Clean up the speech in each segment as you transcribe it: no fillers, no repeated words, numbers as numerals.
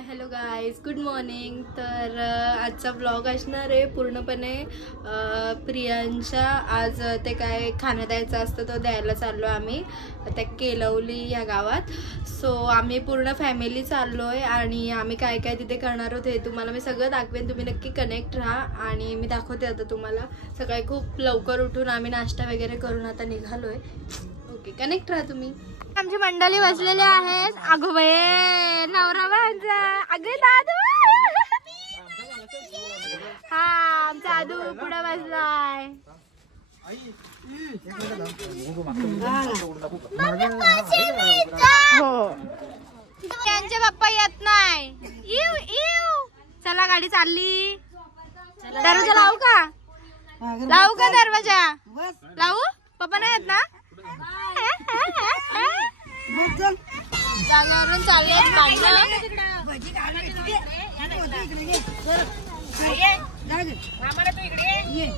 Hi hello guys, good morning. तर आजचा blog असणार आहे पूर्णपणे प्रियांच्या आज ते काय खाणं द्यायचं असतं तो द्यायला चाललो आम्ही त्या केलवली या गावात. सो आम्ही पूर्ण फॅमिली चाललो आहे आणि आम्ही काय काय तिथे करणार आहोत हे तुम्हाला मी सगळं दाखवेन. तुम्ही नक्की कनेक्ट राहा आणि मी दाखवते आता तुम्हाला. सकाळी खूप लवकर उठून आम्ही नाश्ता वगैरे करून आता निघालो आहे. ओके, कनेक्ट राहा तुम्ही. आमची मंडळी बसलेली आहेत. अगो बाई नवरा बांजा, अगं दादू, हा आमचा दादू पुढे बसलाय. हो त्यांचे पप्पा येत नाही. इव इव चला गाडी चालली. दरवाजा लावू का? लावू का दरवाजा? लावू? पप्पा नाही येत ना? जागेवरून चालले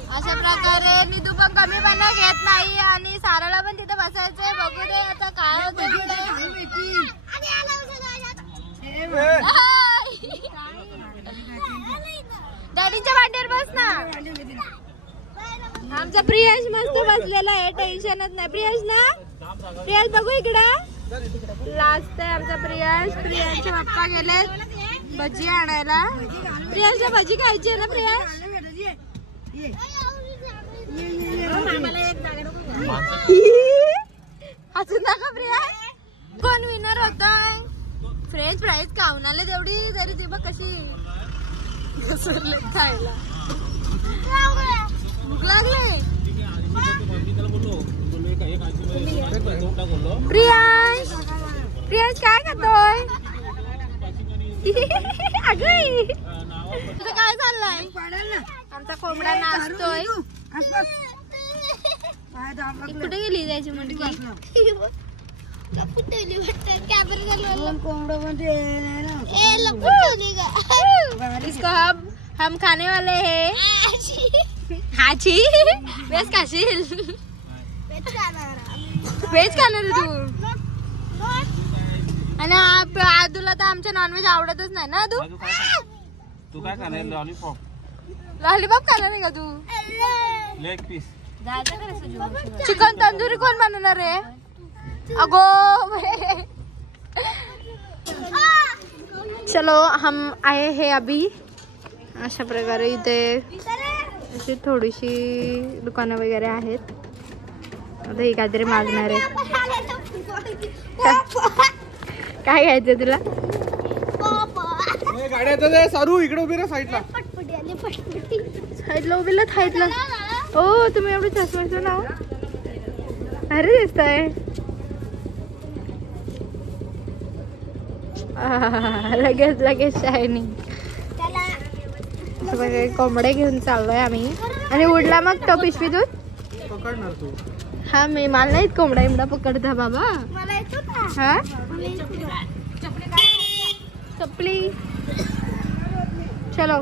अशा प्रकारे निधू पण कमीपणा घेत नाही आणि साराला पण तिथे बसायचंय. बघू दे आता काय होतं. डॅडीच्या भांड्यावर बस ना. आमचा प्रियांश मस्त बसलेला आहे, टेन्शनच नाही. प्रियांश ना, प्रियांश बघू इकडे. लास्ट आहे आमचा प्रियांश. प्रियांशचे पप्पा गेले भजी आणायला. प्रियांशला भजी खायची आहे ना प्रियांश? अजून नका प्रियांश. कोण विनर होताय? फ्रेंच फ्राईज खाऊन आले तेवढी तरी ती बघ कशी खायला. भूक लागले. प्रियांश, प्रियांश काय करतोय? तुझं काय चाललंय? आमचा कोंबडा नाचतोय. कुठे गेली त्याची मुंडकी? इसको हम खाने वाले हैं. हाची वेज खाशील? वेज खाणार तू? आणि आदूला तर आमच्या नॉनव्हेज आवडतच नाही ना. तू काय खाणार? लॉलीपॉप. लॉलीपॉप खाणार आहे का तू? Leg piece. चिकन तंदुरी कोण बनवणार आहे? अगो चलो हम आए हैं अभी. अशा प्रकारे इथे अशी थोडीशी दुकानं वगैरे आहेत. आता ही काहीतरी मागणार आहे. काय घ्यायचं तुला? सारू इकडे उभी राहा साईडला. साईडला उभी राहा. साईडला. ओ तुम्ही एवढं चष्माचं नाव अरे दिसतंय. लगेच लगेच शायनिंग. कोंबडे घेऊन चाललोय आम्ही. आणि उडला मग तो पिशवीतून पकडणार तू? हा मी मला नाहीत कोंबडा इमडा पकडता बाबा. हा चपली. चलो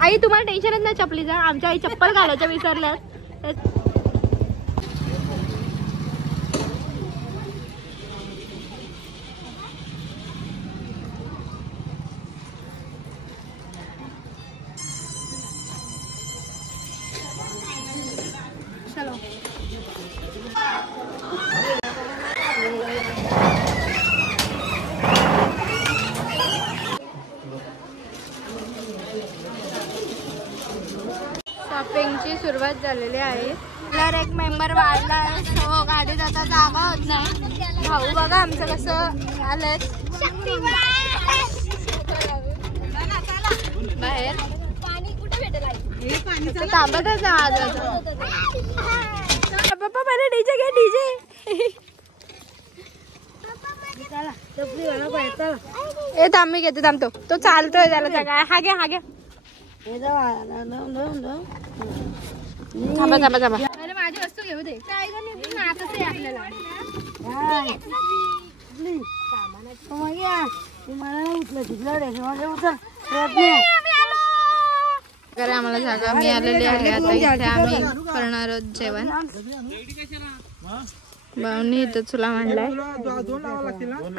आई तुम्हाला टेन्शनच नाही चपलीचा. आमच्या आई चप्पल घालायच्या विसरल्यात. चलो शॉपिंगची सुरुवात झालेली आहे. तर एक मेंबर वाढला आहे. हो गाडीत आता जागा होत नाही. भाऊ बघा आमचं कसं आलंय बाहेर. थांबतच आज पप्पा मला डीजे घे. डीजे ए थांब मी घेते. थांबतो तो चालतोय त्याला सगळं. हा घ्या हा घ्या. थांबा थांबा थांबा. अरे माझी वस्तू घेऊ दे. काय नातच आहे आपल्याला. आम्हाला जागा मिळालेली आहे. आता इथे आम्ही करणार आहोत जेवण. भाऊनी इथं चुला मांडलाय.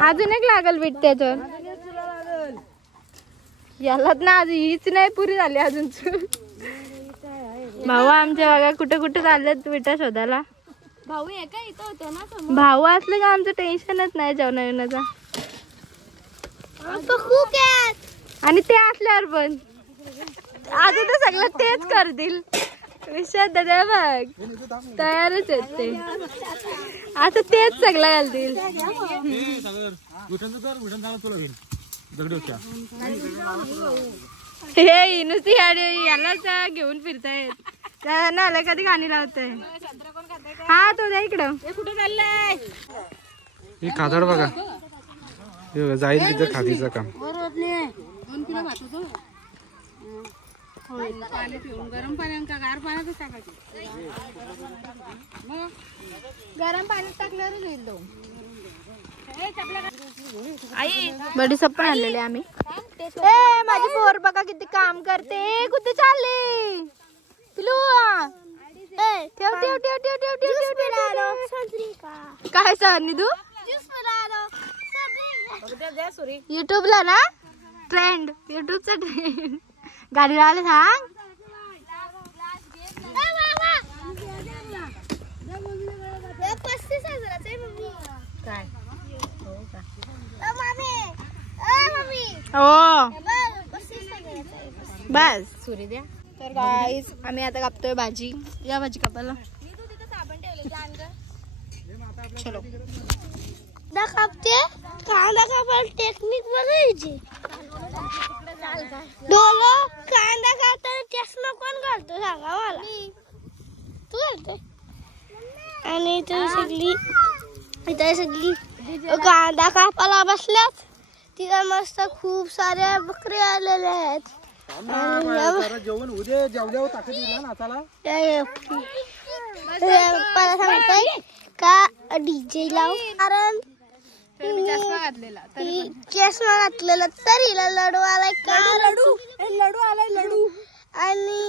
अजून एक लागल बीट त्याच्यावर. यालाच ना आज हीच नाही पुरी झाली अजून. भाऊ आमच्या बघा कुठे कुठे चाललेत विटा शोधायला. भाऊ एका इथं होतो ना. भाऊ असलं का आमचं टेन्शनच नाही जेवणाचा. आणि ते असल्यावर पण आता तर सगळं तेच करतील. विषय दादा बघ तयारच आहेत ते. आता तेच सगळं घालतील. हे नुसती यालाच घेऊन फिरतायत. ना कधी गाणी लावताय. हा तो द्या इकडं. कुठे चाललंय हे खादाड बघा. जाईल तिथं खादीचं काम. 2 किलो भात होतो. पाणी पिऊन गरम पाण्यात का गार पाण्यातच टाकायचं. गरम पाण्यात टाकल्यावरच होईल तो. आई बडी सप्पन आणलेले आम्ही. माझी पोर बघा किती काम करते. कुठे चालले पिलू. ठेव ठेव ठेव ठेव ठेव ठेव काय सर निधू. युट्यूबला ना ट्रेंड. युट्यूबचा ट्रेंड. गाडी लावले सांग. काय हो बस सुरी द्या. तर गाईस आम्ही आता कापतोय भाजी. या भाजी कापायला. चलो कापते. कांदा कापायला टेक्निक बघायची. डोलो कांदा कापताना चष्मा कोण घालतो सांगा मला. तू घालते. आणि इथे सगळी कांदा कापायला बसल्यात. तिथं मस्त खूप साऱ्या बकरी आलेल्या आहेत. जेवण उद्या जेवल्यावर टाकत दिला ना त्याला. मला सांगतोय का डीजे लाव. कारण चष्मा घातलेला तरी लडू आलाय. लडू आलाय लडू. आणि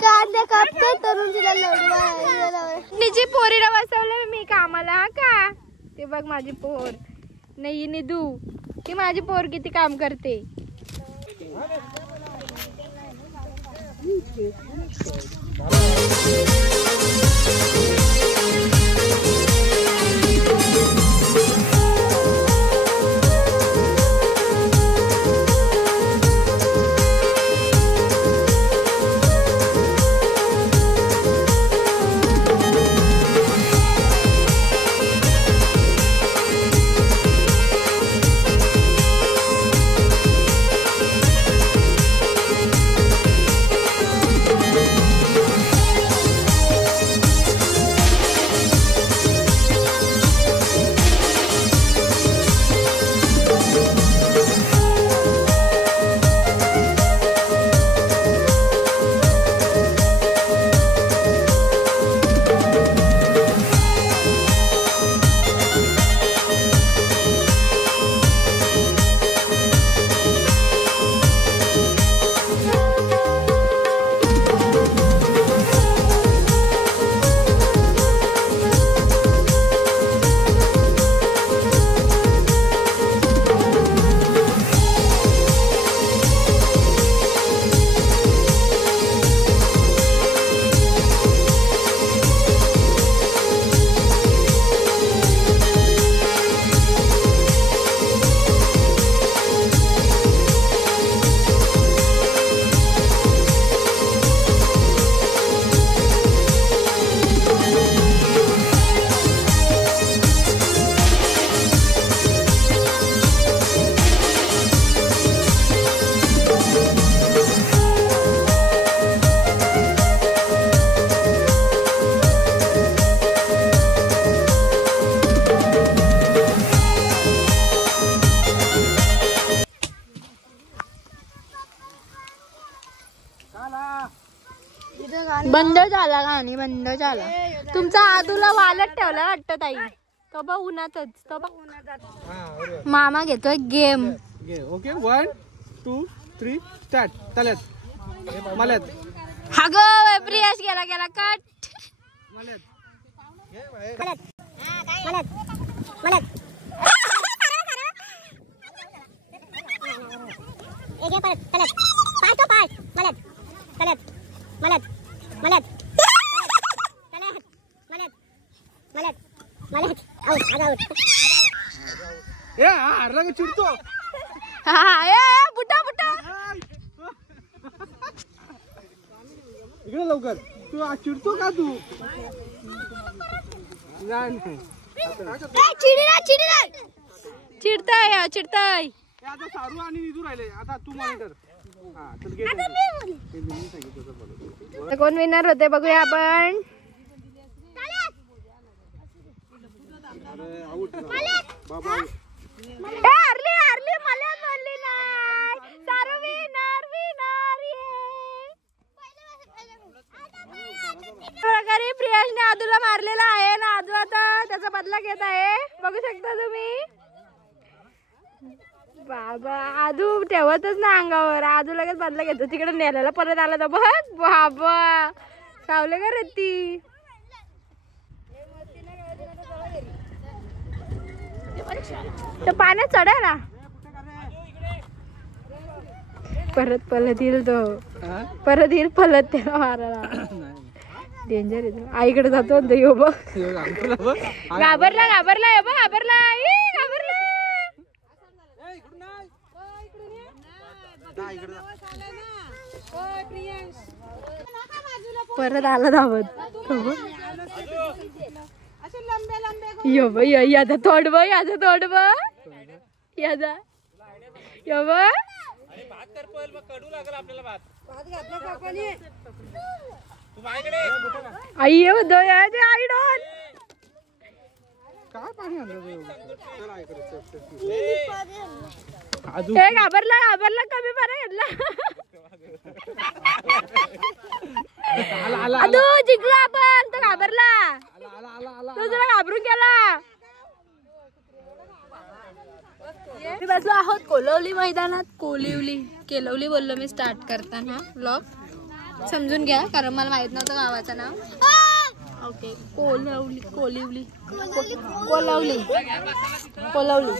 कांदा कापते तरुण तिला लडू आलाय. निजी पोरीला बसवलं मी कामाला का. ते बघ माझी पोर नाही निधू. ती माझी पोर किती काम करते. बंद झाला गाणी बंद झाला. तुमचा आदूला वालत ठेवला वाटतं ताई. तो बघ उन्हातच. तो बघ मामा घेतोय गेम. Okay 1 2 3 start. चालत मलत. हा ग प्रियाश गेला गेला कट. मलत मलत एक परत तलत पाय तो पाय मलत तलत मलत मलत तलत मलत मलत मलत आउट आउट ए हारला का चिडतो ए बुटा बुटा इकडे लवकर तू चिडतो का तू नाही चिडताय चिडताय आता सारू आणि निधू राहिले आता तू मॉनिटर हा चल घे कोण विनर होते बघूया आपण अरे आउट बाबा हारली हारली मला बोलली नाही सारू विनर विनर प्रकारे प्रियाशने आदूला मारलेला आहे ना आदू आता त्याचा बदला घेत आहे बघू शकता तुम्ही बाबा आदू ठेवतच ना अंगावर आदू लगेच बदला घेतो तिकडे नेल्याला परत आला तर बघ बाबा सावले का रे ती पाण्यात चढायला परत येईल तो परत येईल पलत त्याला मारायला डेंजर आहे आईकडे जातो यो बघ घाबरला घाबरला यो बघ घाबरला घाबरला परत आला धावत यो बघ याचा तोंड बघ याचा तोंड बघ याचा यो बघ आई ये आई डॉन काय पाणी घाबरला घाबरला कमी पाणी घेतला तू जिंकला आपण तो घाबरला तो जरा घाबरून गेला मी बसलो आहोत कोलवली मैदानात केलवली बोललो मी स्टार्ट करताना व्लॉग समजून घ्या कारण मला माहित नव्हतं गावाचं नाव ओके कोलवली कोलिवली कोलवली कोलवली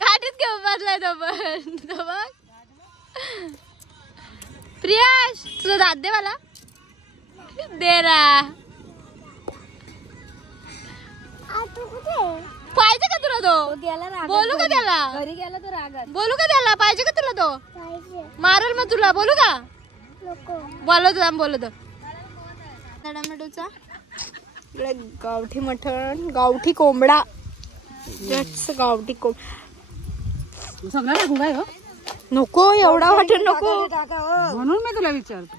काठीत घेऊन बसलाय तो बघ प्रियाश तुझा दात दे मला दे रा पाहिजे का तुला तो बोलू का त्याला घरी गेला तो रागात बोलू का त्याला पाहिजे का तुला तो मारल मग तुला बोलू का बोलतो टोमॅटोचा इकडे गावठी मटण गावठी कोंबडा गावठी कोंबडा नको एवढा वाटण नको म्हणून मी तुला विचारतो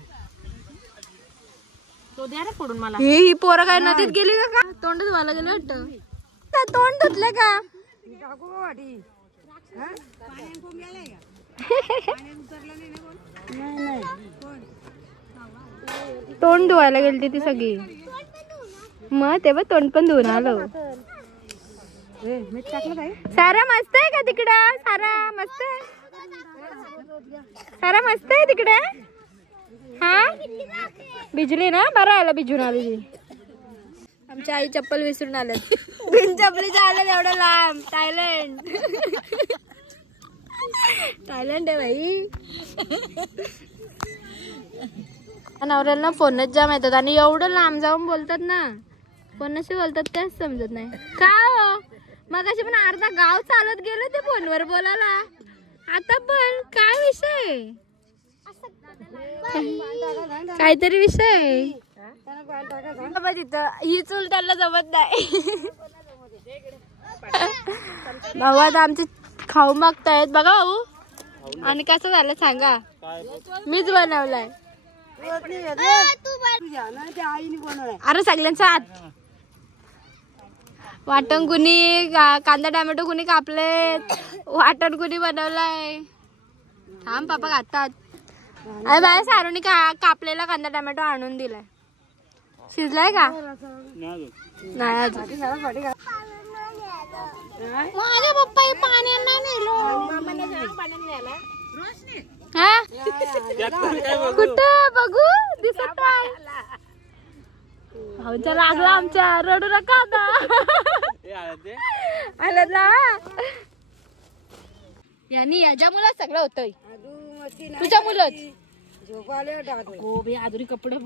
तो द्या रे फोडून मला ही पोरं काय नदीत गेली का तोंड धुवायला गेले वाटतं तोंड धुतले का तोंड धुवायला गेली ती सगळी मग तेव्हा तोंड पण धुवून आलं सारा मस्त आहे का तिकडं सारा मस्त आहे सारा मस्त आहे तिकडे हा बिजली ना बरं आलं बिजून आली आमच्या आई चप्पल विसरून आले बिन चपलीच्या आले एवढं लांब थायलंड थायलंड आहे बाई नवऱ्याला फोनच जाम येतात आणि एवढं लांब जाऊन बोलतात ना फोनशी बोलतात तेच समजत नाही का हो मग अशी पण अर्धा गाव चालत गेलं ते फोनवर बोलायला आता पण काय विषय काहीतरी विषय तिथं ही चूल त्याला जमत नाही भाऊ आता आमचे खाऊ मागतायत बघा भाऊ आणि कसं झालं सांगा मीच बनवलाय अरे सगळ्यांचा हात वाटण कुणी कांदा टोमॅटो कुणी कापलेत वाटण कुणी बनवलाय थांब पापा खातात अरे बाय सारूनी कापलेला कांदा टोमॅटो आणून दिलाय शिजलाय का नाही अजून माझ्या पप्पा पाण्यात कुठं बघू दिसत नाही भाऊंचा लागला आमच्या, रडू नका आता. आलं ना यांनी याच्या मुलात सगळं होतंय, तुझ्या मुलंच आधुरी कपडे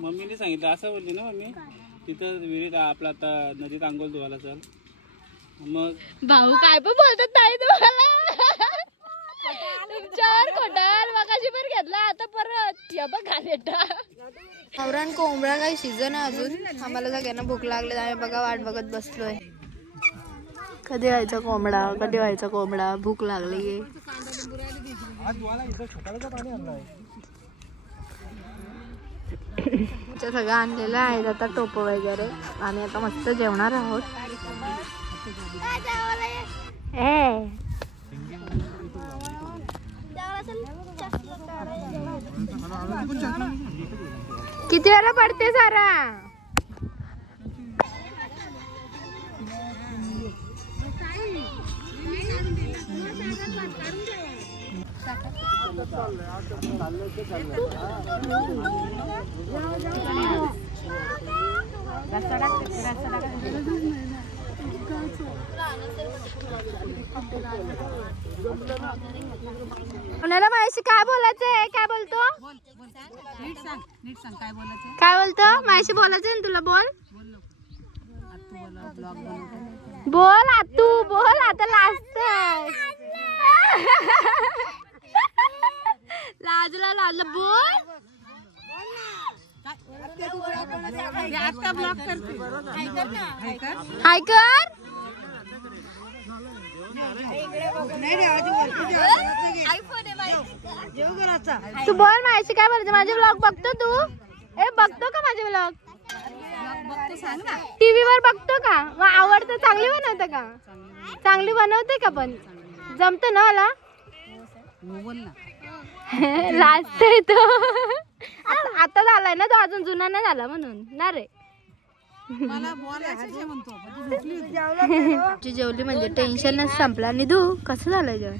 मम्मीने सांगितलं असं बोलली ना मम्मी, तिथं विहिरीत आपला आता नदीत आंघोळ धुवायला चल. मग भाऊ काय पण बोलतात नाही तुम्हाला, तुमच्यावर खोटाल मगाशी पण घेतला आता परत या बघा नेटा. गावरान कोंबडा काही शिजन अजून, आम्हाला सगळ्यांना भूक लागली, आम्ही बघा वाट बघत बसलोय. कधी व्हायचा कोंबडा, कधी व्हायचा कोंबडा, भूक लागली. सगळं आणलेलं आहे आता टोप वगैरे, आम्ही आता मस्त जेवणार आहोत. किती वेळा पडते सारा? कोणाला माहिती काय बोलायचंय? काय बोलतो? नीट सांग काय बोलायचं. काय बोलतो? माहिती बोलायचंय ना तुला, बोल बोल आतू बोल, आता लास्ट लाजला लाजला बोल. हाय कर तू बोल माहिती काय बोलायचं. माझे ब्लॉग बघतो तू? बघतो का माझे ब्लॉग? टीव्ही वर बघतो का? मग आवडतं? चांगली बनवते का? चांगली बनवते का? पण जमत ना मला? लास्ट तो आता झालाय ना तो, अजून जुना नाही झाला म्हणून ना रे. जेवली म्हणजे टेन्शनच संपला. निधू कसं झालंय जेवण?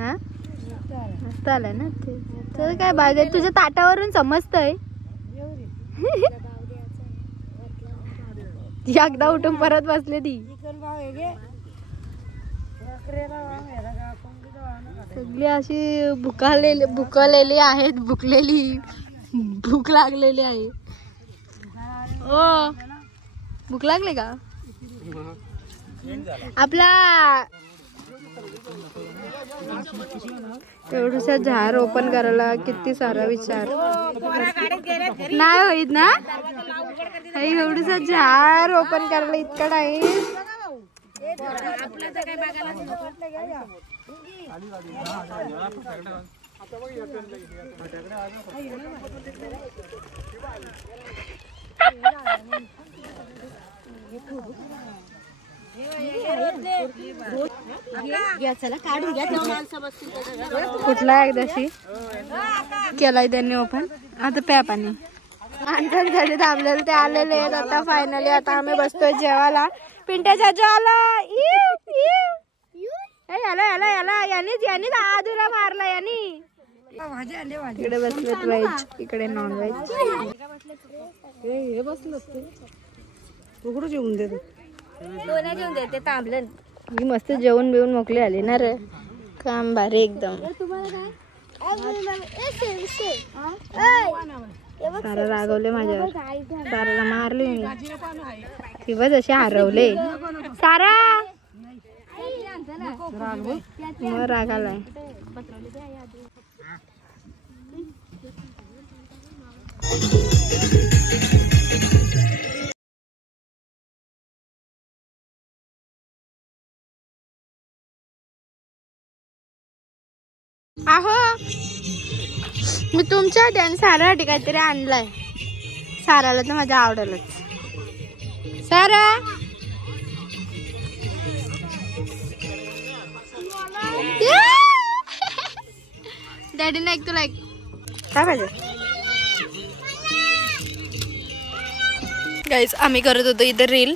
हा मस्त आलंय ना ते. तर काय बाग आहे तुझ्या ताटावरून समजतंय. एकदा उठून परत बसले ती. सगळी अशी भुकलेली आहेत, भुकलेली, भूक लागलेली आहे. ओ भूक लागले का? आपला एवढूसा झाड ओपन करायला किती सारा विचार नाही होईत ना. एवढूसा झाड ओपन करायला इतका टाइम. कुठला एकदाशी केलाय त्यांनी ओपन. आता प्या पाणी. माणसांसाठी थांबलेले ते आलेले आहेत आता फायनली. आता आम्ही बसतोय जेवायला. पिंट्याच्या जेवायला याला यानीच आधुरा मारला यांनी. इकडे बसलेत व्हेज, इकडे नॉन व्हेज. हे बसलो उघडून जेवून देतो. जेवून देते थांबलं. मी मस्त जेवण बिवून मोकळे आले ना रे. काम भारी एकदम. सारा रागवले माझ्यावर. साराला मारले मी. ती बस असे हरवले. सारा मग राग आलाय. आहो मी तुमच्यासाठी आणि सारासाठी काहीतरी आणलाय. साराला तर माझ्या आवडलंच. सारा डॅडी ना एक तुला एक काय पाहिजे. गाईज आम्ही करत होतो इथे रील.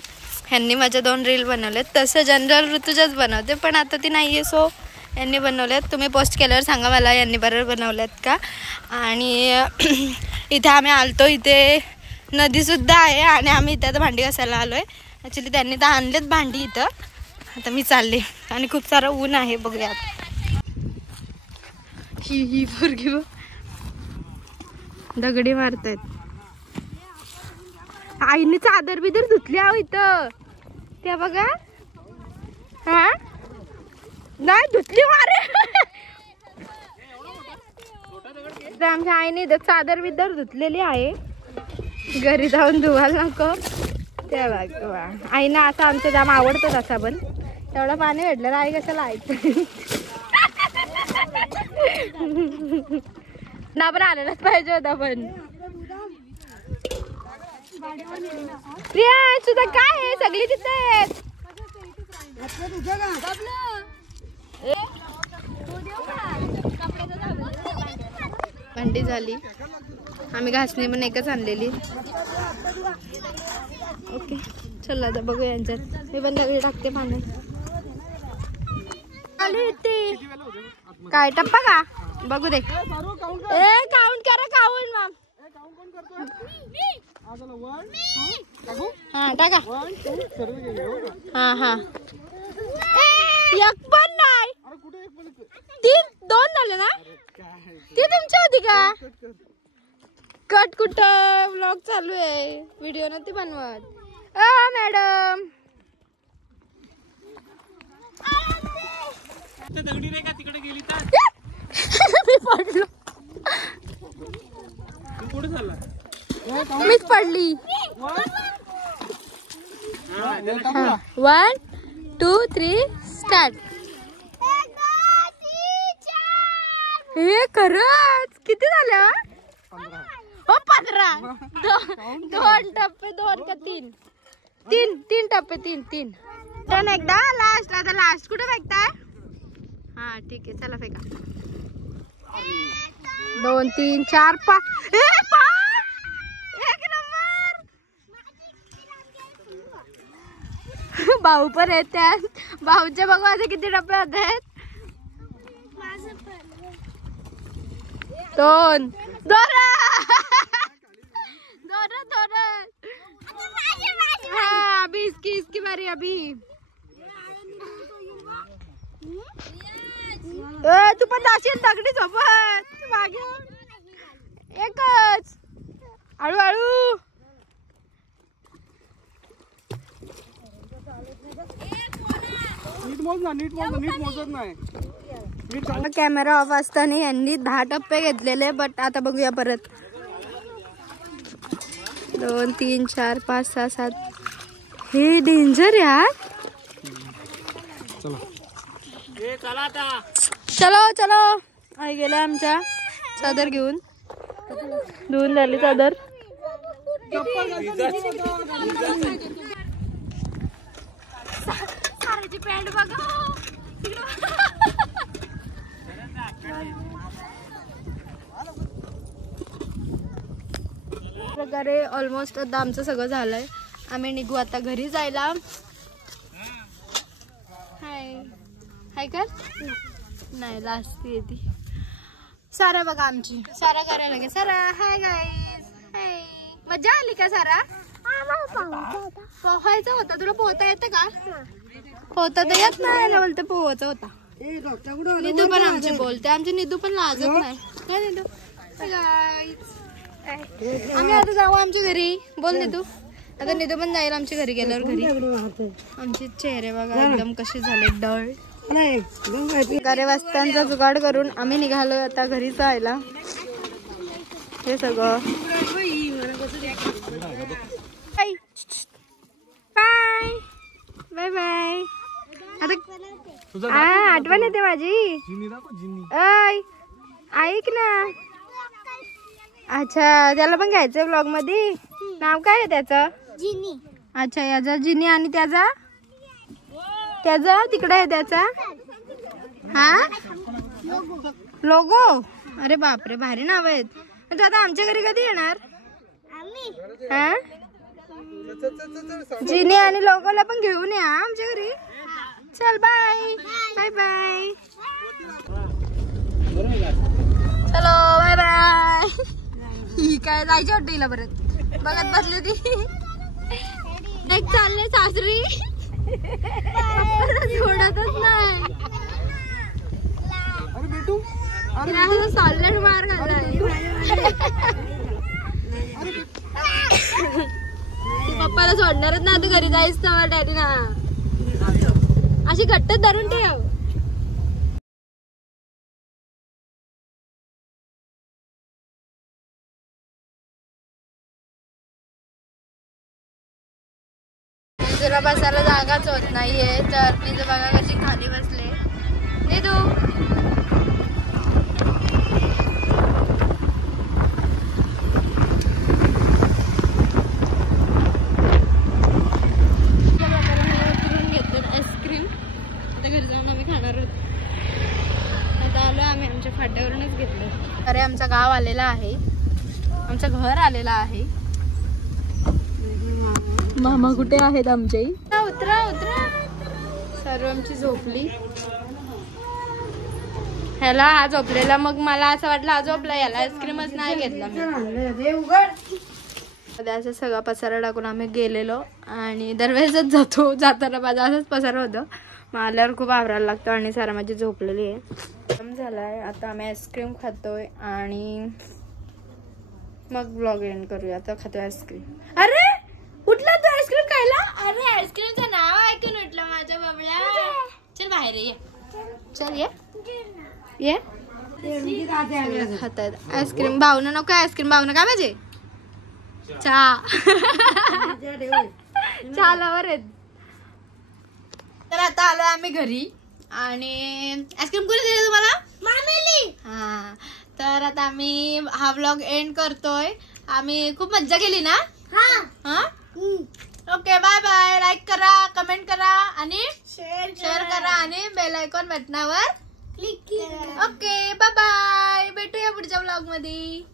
ह्यांनी माझ्या 2 रील बनवलेत. तसं जनरल ऋतुजाच बनवते पण आता ती नाहीये, सो यांनी बनवल्यात. तुम्ही पोस्ट केल्यावर सांगा मला यांनी बरोबर बनवल्यात का. आणि इथे आम्ही आलतो, इथे नदीसुद्धा आहे आणि आम्ही इथे आता भांडी घासायला आलो आहे. ॲक्च्युली त्यांनी तर आणलेत भांडी इथं. आता मी चालले आणि खूप सारं ऊन आहे. बघूया ही पोरगी बघ दगडी मारतायत. आईने चादर बिदर धुतली आहो इथं, त्या बघा. हा नाही धुतली मारे. आमच्या आईने इथं चादर बिदर धुतलेली आहे, घरी जाऊन धुवायला नको. त्या बघा आईना असं आमचं जाम आवडतं तसा, पण तेवढं पाणी भेटलं आई कशाला ऐकतं ना. पण आलेलाच पाहिजे होता. पण प्रिया सुद्धा काय आहे, सगळी तिथे आहेत. भांडी झाली, आम्ही घासणी पण एकच आणलेली. ओके चला आता बघूया यांच्यात. मी पण दगडी टाकते पाण्यात. काय टप्पा का बघू दे. काउंट करा, काउंट मॅम. हा टाका. हा हा एक पण नाही, 2 झाले ना. ती तुमची होती का. कट कुठं, व्लॉग चालू आहे, व्हिडिओ नव्हती बनवत. मॅडम दगडी नाही का तिकडे गेली तर मी पडलो. कुठे चालला. मीच पडली. 1 2 3 स्टार्ट. हे खरंच किती झालं. 15. 2 टप्पे, 2 का 3. 3 टप्पे, 3. टर्न एकदा लास्ट. आता लास्ट कुठे फेकताय. हा ठीक आहे चला फेका. 2 3 4 5. एक नंबर. भाऊ पण आहेत त्यात. भाऊचे बघू आता किती टप्पे होत आहेत. 2 हाँ अभी इसकी बारी. अभी तू पण जाशील दगडी झोपत मागे. एकच हळूहळू. नीट मोजत नाही. कॅमेरा ऑफ असताना यांनी 10 टप्पे घेतलेले. बट आता बघूया परत. 2 3 4 5 6 7. हे डेंजर यार. चलो आई गेला आमच्या चादर घेऊन. धुवून झाली चादर. साराची पॅन्ट बघा. प्रकारे ऑलमोस्ट आता आमचं सगळं झालंय. आम्ही निघू आता घरी जायला. हाय कर नाही लास्ट येते. सारा बघा आमची. सारा करायला लागे. सारा हाय गाईज. हाय मजा आली का सारा. पोहायचा होता. तुला पोहता येतं का. पोहता तर येत नाही ना. बोलते पोहायचा होता. निधू पण आमची बोलते. आमची निधू पण लाजत नाही. काय निधू. आम्ही आता जाऊ आमच्या घरी. बोल निधू. आता निधू पण जाईल आमच्या घरी गेल्यावर. घरी आमचे चेहरे बघा एकदम कसे झाले डळ. गारे वस्त्यांचा जुगाड करून आम्ही निघालो आता घरी जायला. हे सगळं बाय बाय बाय. आता आठवण येते माझी. ऐक ना. अच्छा त्याला पण घ्यायचंय ब्लॉग मध्ये. नाव काय आहे त्याचं. जिनी. अच्छा याचा जिनी. आणि त्याचा तिकडे आहे त्याचा. हा लोगो. अरे बापरे भारी नाव आहेत. तू आता आमच्या घरी कधी येणार. हा जिनी आणि लोगोला पण घेऊन या आमच्या घरी. चल बाय बाय बाय. चलो बाय बाय. ही काय जायची वाटतं हिला परत बघत बसली ती. एक चालले सासरी सोडतच नाही. चालले मार घालणार पप्पाला सोडणारच ना तू घरी जायच ना डॅडी ना. अशी घट्ट धरून ठेव. जरा बसायला जागाच होत नाहीये तर प्लीज बघा कशी खाली बसले. निधू आईस्क्रीम आता घरी जाऊन आम्ही खाणार आहोत. आता आलो आम्ही आमच्या फाट्यावरूनच घेतलं. अरे आमचं गाव आलेलं आहे, आमचं घर आलेलं आहे. मामा कुठे आहेत आमचे? उतरा उतरा. सर्व आमची झोपली. ह्याला हा झोपलेला मग मला असं वाटलं हा झोपला याला आईस्क्रीमच नाही घेतला मी. असं सगळा पसारा टाकून आम्ही गेलेलो आणि दरवेळेसच जातो. जाताना माझा असंच पसारा होतं. मग आल्यावर खूप आवरायला लागतं आणि सारा माझी झोपलेली आहे. झालाय आता आम्ही आईस्क्रीम खातोय आणि मग ब्लॉग एंड करूया. आता खातोय आईस्क्रीम. अरे उठला तू आईस्क्रीम खायला? अरे आईस्क्रीमचं नाव ऐकून उठलं माझ्या बाबळ्या. चल बाहेर ये. चल ये ये. खातायत आईस्क्रीम. भावना नको आईस्क्रीम. भावना काय पाहिजे? चहा. लवर आहेत. तर आता आलो आम्ही घरी आणि आईस्क्रीम कोणी दिली तुम्हाला? मामीली. हा तर आता आम्ही हा व्लॉग एंड करतोय. आम्ही खूप मज्जा केली ना. हा ओके बाय बाय. लाईक करा, कमेंट करा आणि शेअर करा आणि बेल आयकॉन बटनावर क्लिक करा. Okay bye bye. भेटूया पुढच्या व्लॉग मध्ये.